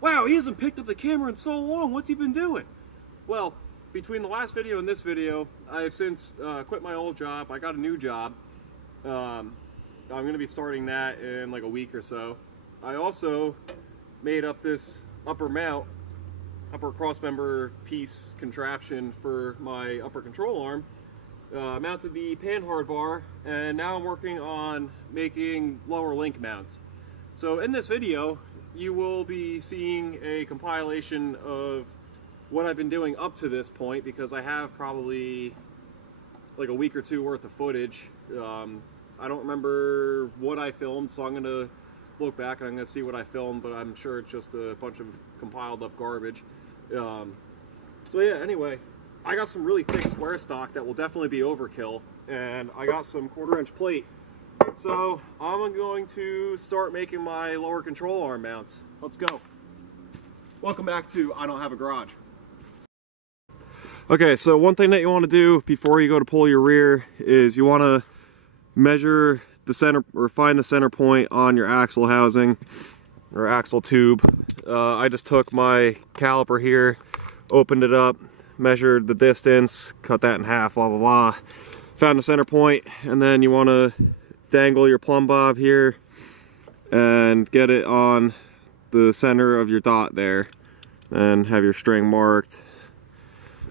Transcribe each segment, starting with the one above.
wow, he hasn't picked up the camera in so long, what's he been doing? Well, between the last video and this video, I have since quit my old job. I got a new job. I'm going to be starting that in like a week or so. I also made up this upper crossmember piece contraption for my upper control arm. Mounted the panhard bar, and now I'm working on making lower link mounts. So in this video, you will be seeing a compilation of what I've been doing up to this point, because I have probably like a week or two worth of footage. I don't remember what I filmed, so I'm going to look back and I'm going to see what I filmed, but I'm sure it's just a bunch of compiled up garbage. So yeah, anyway, I got some really thick square stock that will definitely be overkill, and I got some 1/4 inch plate. So I'm going to start making my lower control arm mounts. Let's go. Welcome back to I Don't Have a Garage. Okay, so one thing that you want to do before you go to pull your rear is you want to measure the center, or find the center point on your axle housing or axle tube. I just took my caliper here, opened it up, measured the distance, cut that in half, blah blah blah, found the center point, and then you want to dangle your plumb bob here and get it on the center of your dot there, and have your string marked.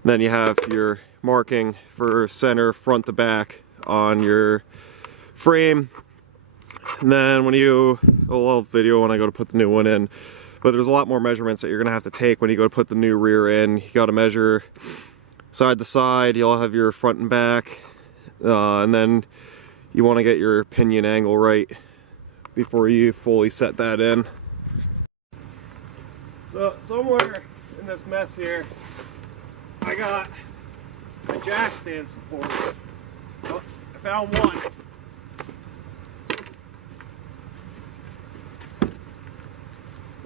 Then you have your marking for center front to back on your frame. And then when you, I'll video when I go to put the new one in, but there's a lot more measurements that you're gonna have to take when you go to put the new rear in. You gotta measure side to side, you'll have your front and back, and then you wanna get your pinion angle right before you fully set that in. So somewhere in this mess here, I got a jack stand support. Oh, I found one.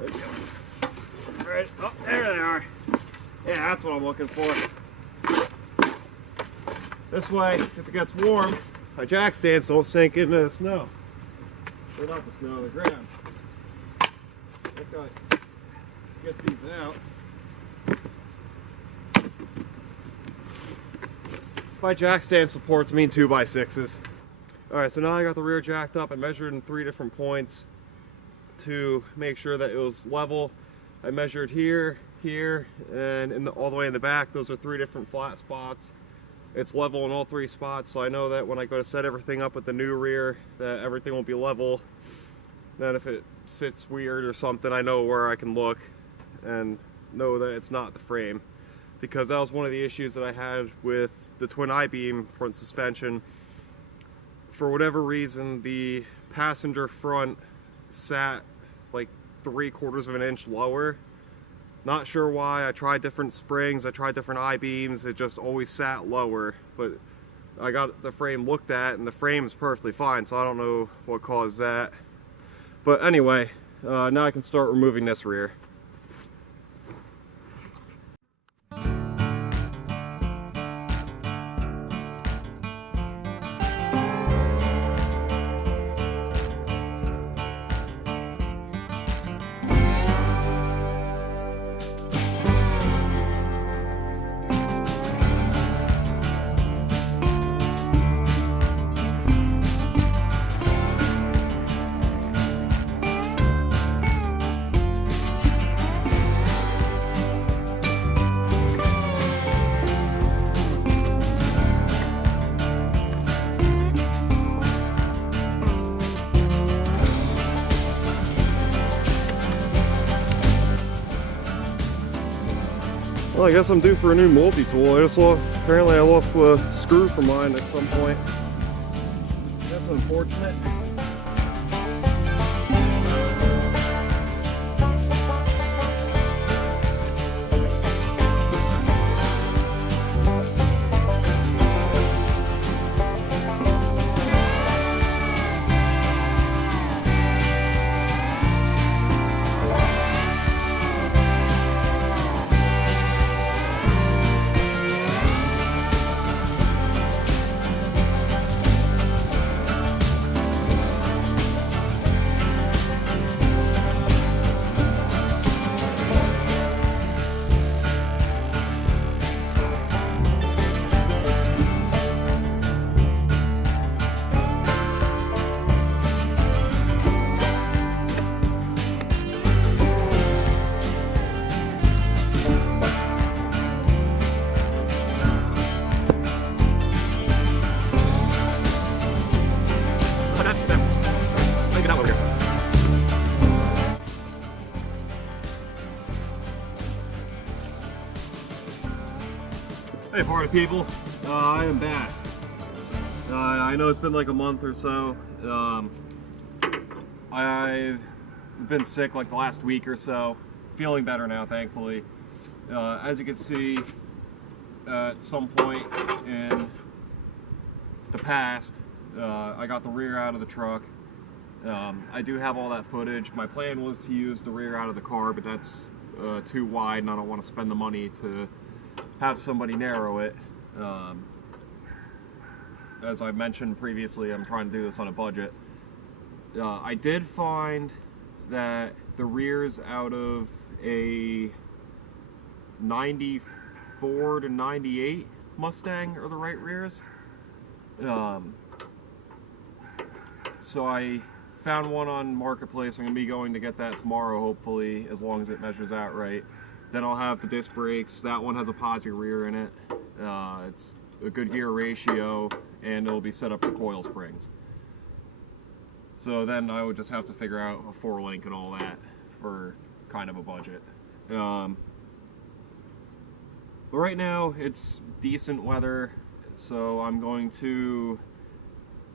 There we go. Right. Oh, there they are. Yeah, that's what I'm looking for. This way, if it gets warm, my jack stands don't sink into the snow. Or not the snow, the ground. Just gotta get these out. By jack stand supports mean 2x6s. Alright, so now I got the rear jacked up. I measured in 3 different points to make sure that it was level. I measured here, here, and all the way in the back. Those are 3 different flat spots. It's level in all 3 spots, so I know that when I go to set everything up with the new rear, that everything will be level. Then if it sits weird or something, I know where I can look and know that it's not the frame. Because that was one of the issues that I had with the twin I-beam front suspension. For whatever reason, the passenger front sat like 3/4 of an inch lower. Not sure why. I tried different springs, I tried different I-beams, it just always sat lower. But I got the frame looked at, and the frame is perfectly fine, so I don't know what caused that. But anyway, now I can start removing this rear. Well, I guess I'm due for a new multi-tool. Apparently I lost a screw from mine at some point. That's unfortunate. Hey party people, I am back. I know it's been like a month or so. I've been sick like the last week or so. Feeling better now, thankfully. As you can see, at some point in the past, I got the rear out of the truck. I do have all that footage. My plan was to use the rear out of the car, but that's too wide and I don't want to spend the money to have somebody narrow it. As I mentioned previously, I'm trying to do this on a budget. I did find that the rears out of a 94 to 98 Mustang are the right rears. So I found one on Marketplace. I'm going to be going to get that tomorrow, hopefully, as long as it measures out right. Then I'll have the disc brakes. That one has a posi rear in it. It's a good gear ratio, and it'll be set up for coil springs. So then I would just have to figure out a 4-link and all that for kind of a budget. But right now it's decent weather, so I'm going to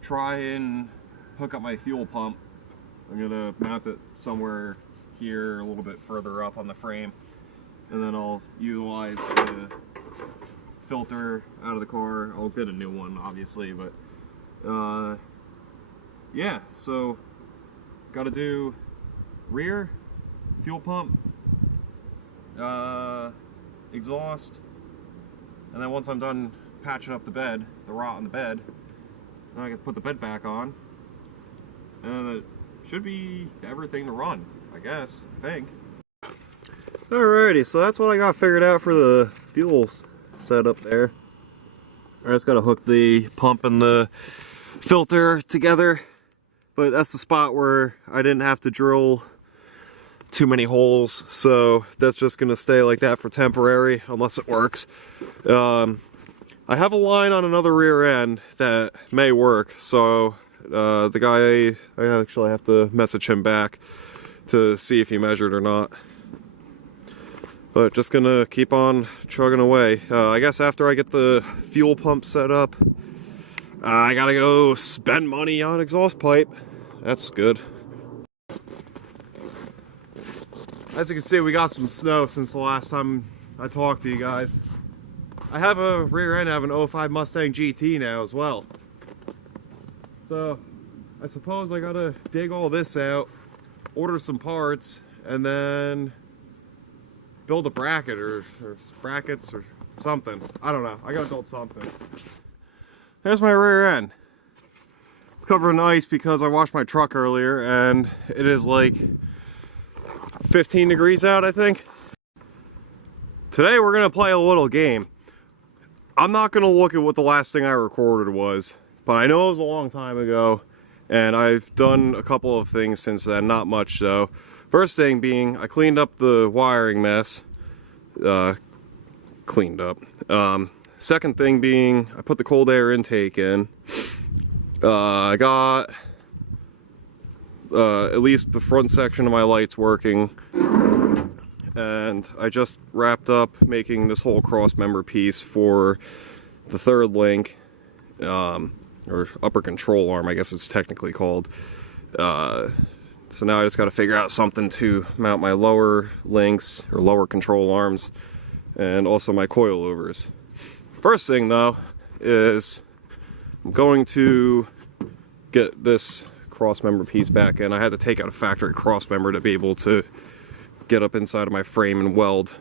try and hook up my fuel pump. I'm going to mount it somewhere here a little bit further up on the frame, and then I'll utilize the filter out of the car. I'll get a new one obviously, but yeah, so got to do rear, fuel pump, exhaust, and then once I'm done patching up the bed, the rot in the bed, then I can put the bed back on, and it should be everything to run, I guess, I think. Alrighty, so that's what I got figured out for the fuel setup there. I just got to hook the pump and the filter together, but that's the spot where I didn't have to drill too many holes, so that's just going to stay like that for temporary unless it works. I have a line on another rear end that may work, so the guy, I actually have to message him back to see if he measured or not. But just gonna keep on chugging away. I guess after I get the fuel pump set up, I gotta go spend money on exhaust pipe. That's good. As you can see, we got some snow since the last time I talked to you guys. I have a rear end, I have an 05 Mustang GT now as well. So I suppose I gotta dig all this out, order some parts, and then build a bracket or brackets or something. I don't know. I gotta build something. There's my rear end. It's covered in ice because I washed my truck earlier and it is like 15 degrees out, I think. Today we're gonna play a little game. I'm not gonna look at what the last thing I recorded was, but I know it was a long time ago and I've done a couple of things since then, not much though. First thing being, I cleaned up the wiring mess. Second thing being, I put the cold air intake in. I got at least the front section of my lights working. And I just wrapped up making this whole cross member piece for the 3rd link, or upper control arm, I guess it's technically called. So now I just got to figure out something to mount my lower links, or lower control arms, and also my coilovers. First thing though, is I'm going to get this cross member piece back in. I had to take out a factory cross member to be able to get up inside of my frame and weld.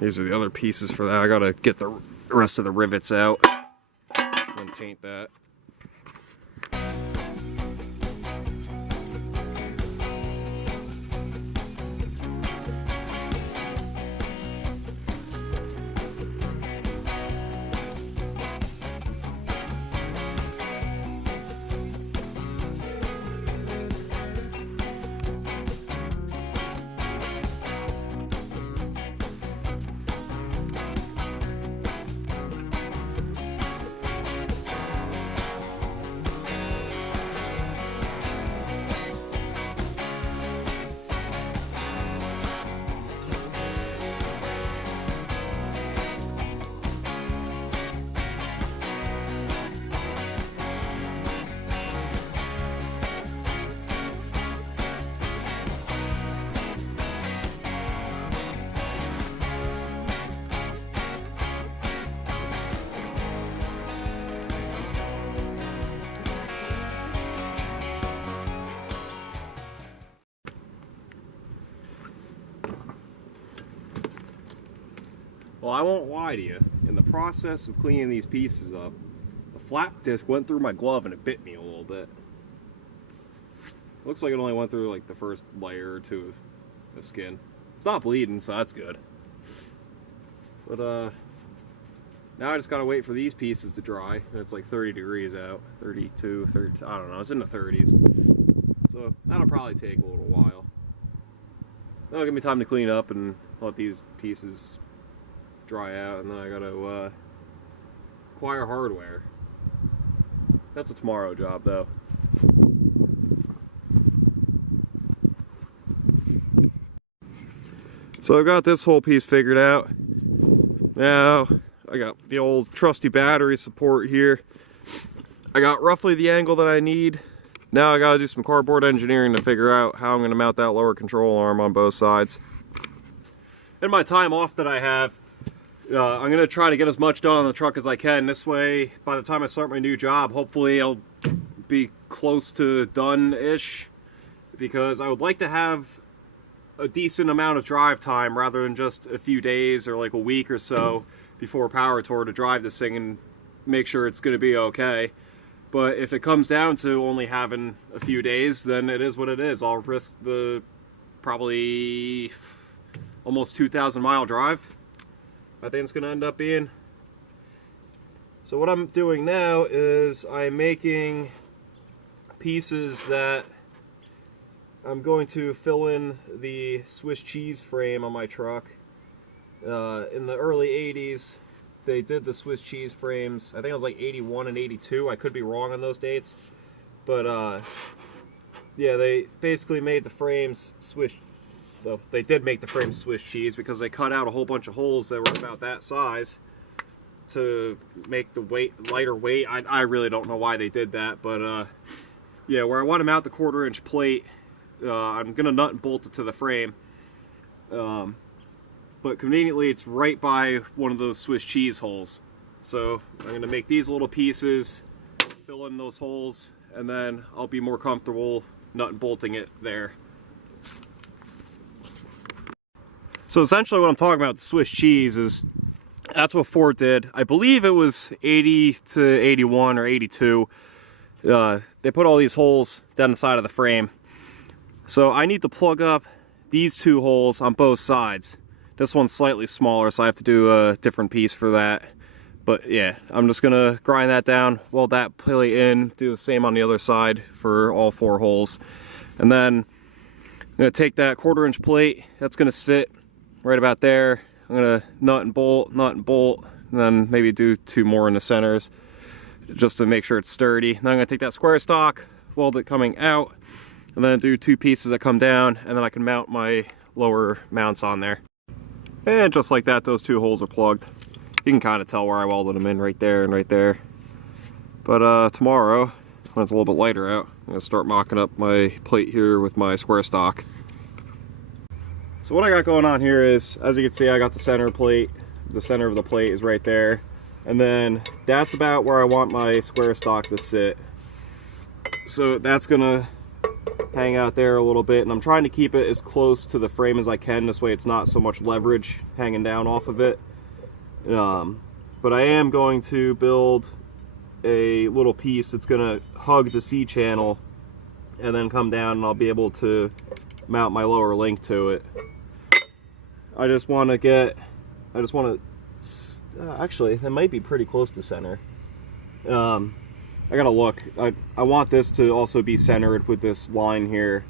These are the other pieces for that. I gotta get the rest of the rivets out and paint that. Well, I won't lie to you. In the process of cleaning these pieces up, the flap disc went through my glove and it bit me a little bit. Looks like it only went through like the first layer or two of skin. It's not bleeding, so that's good. But now I just gotta wait for these pieces to dry. And it's like 30 degrees out, 32, 30, I don't know, it's in the 30s. So that'll probably take a little while. That'll give me time to clean up and let these pieces dry out, and then I gotta acquire hardware. That's a tomorrow job though. So I've got this whole piece figured out. Now I got the old trusty battery support here. I got roughly the angle that I need. Now I gotta do some cardboard engineering to figure out how I'm gonna mount that lower control arm on both sides. In my time off that I have, I'm gonna try to get as much done on the truck as I can. This way, by the time I start my new job, hopefully I'll be close to done-ish, because I would like to have a decent amount of drive time rather than just a few days or like a week or so before power tour to drive this thing and make sure it's going to be okay. But if it comes down to only having a few days, then it is what it is. I'll risk the probably almost 2,000 mile drive I think it's going to end up being. So what I'm doing now is I'm making pieces that I'm going to fill in the Swiss cheese frame on my truck. In the early 80s, they did the Swiss cheese frames. I think it was like 81 and 82. I could be wrong on those dates. But yeah, they basically made the frames they did make the frames Swiss cheese because they cut out a whole bunch of holes that were about that size to make the lighter weight. I really don't know why they did that, but yeah, where I want to mount the 1/4-inch plate, I'm gonna nut and bolt it to the frame, but conveniently it's right by one of those Swiss cheese holes. So I'm gonna make these little pieces, fill in those holes, and then I'll be more comfortable nut and bolting it there. So essentially what I'm talking about, the Swiss cheese, is that's what Ford did. I believe it was 80 to 81 or 82. They put all these holes down the side of the frame. So I need to plug up these two holes on both sides. This one's slightly smaller, so I have to do a different piece for that. But yeah, I'm just gonna grind that down, weld that plate in, do the same on the other side for all 4 holes. And then I'm gonna take that 1/4-inch plate, that's gonna sit right about there. I'm gonna nut and bolt, and then maybe do 2 more in the centers just to make sure it's sturdy. Then I'm gonna take that square stock, weld it coming out, and then do 2 pieces that come down, and then I can mount my lower mounts on there. And just like that, those 2 holes are plugged. You can kind of tell where I welded them in, right there and right there. But tomorrow, when it's a little bit lighter out, I'm gonna start mocking up my plate here with my square stock. So what I got going on here is, as you can see, I got the center plate. The center of the plate is right there. And then that's about where I want my square stock to sit. So that's gonna hang out there a little bit, and I'm trying to keep it as close to the frame as I can. This way it's not so much leverage hanging down off of it. But I am going to build a little piece that's gonna hug the C channel and then come down, and I'll be able to mount my lower link to it. I just want to actually, that might be pretty close to center. I gotta look. I want this to also be centered with this line here.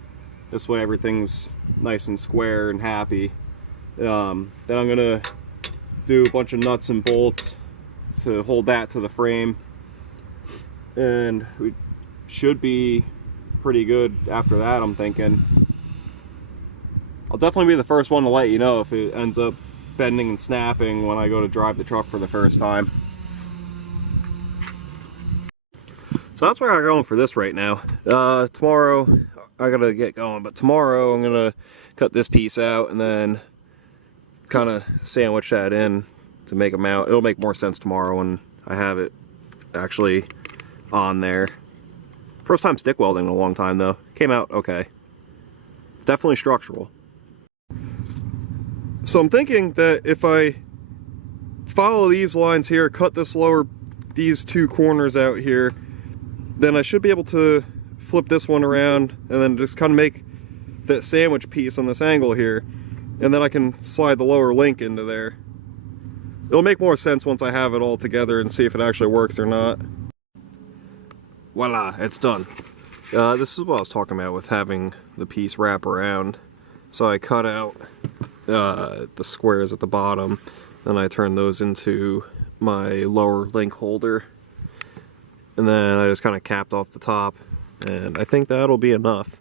This way everything's nice and square and happy. Then I'm gonna do a bunch of nuts and bolts to hold that to the frame. And we should be pretty good after that, I'm thinking. I'll definitely be the first one to let you know if it ends up bending and snapping when I go to drive the truck for the first time. So that's where I'm going for this right now. Tomorrow, I gotta get going, but tomorrow I'm gonna cut this piece out and then kind of sandwich that in to make a mount. It'll make more sense tomorrow when I have it actually on there. First time stick welding in a long time though. Came out okay. It's definitely structural. So I'm thinking that if I follow these lines here, cut these two corners out here, then I should be able to flip this one around and then just kind of make that sandwich piece on this angle here, and then I can slide the lower link into there. It'll make more sense once I have it all together and see if it actually works or not. Voila, it's done. This is what I was talking about with having the piece wrap around. So I cut out the squares at the bottom, then I turned those into my lower link holder, and then I just kind of capped off the top, and I think that'll be enough.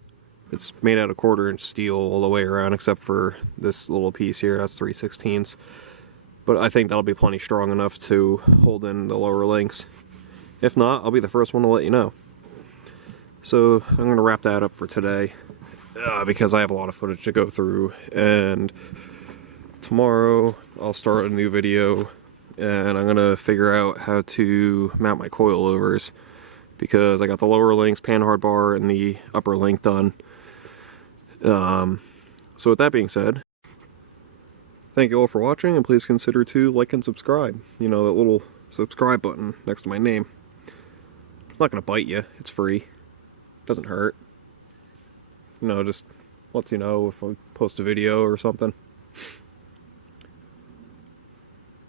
It's made out of 1/4-inch steel all the way around except for this little piece here, that's 3/16. But I think that'll be plenty strong enough to hold in the lower links. If not, I'll be the first one to let you know. So I'm going to wrap that up for today because I have a lot of footage to go through, and tomorrow I'll start a new video and I'm going to figure out how to mount my coilovers because I got the lower links, panhard bar, and the upper link done. So with that being said, thank you all for watching, and please consider to like and subscribe. You know, that little subscribe button next to my name. It's not going to bite you. It's free. Doesn't hurt. You know, just lets you know if I post a video or something.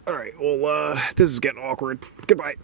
Alright, well, this is getting awkward. Goodbye.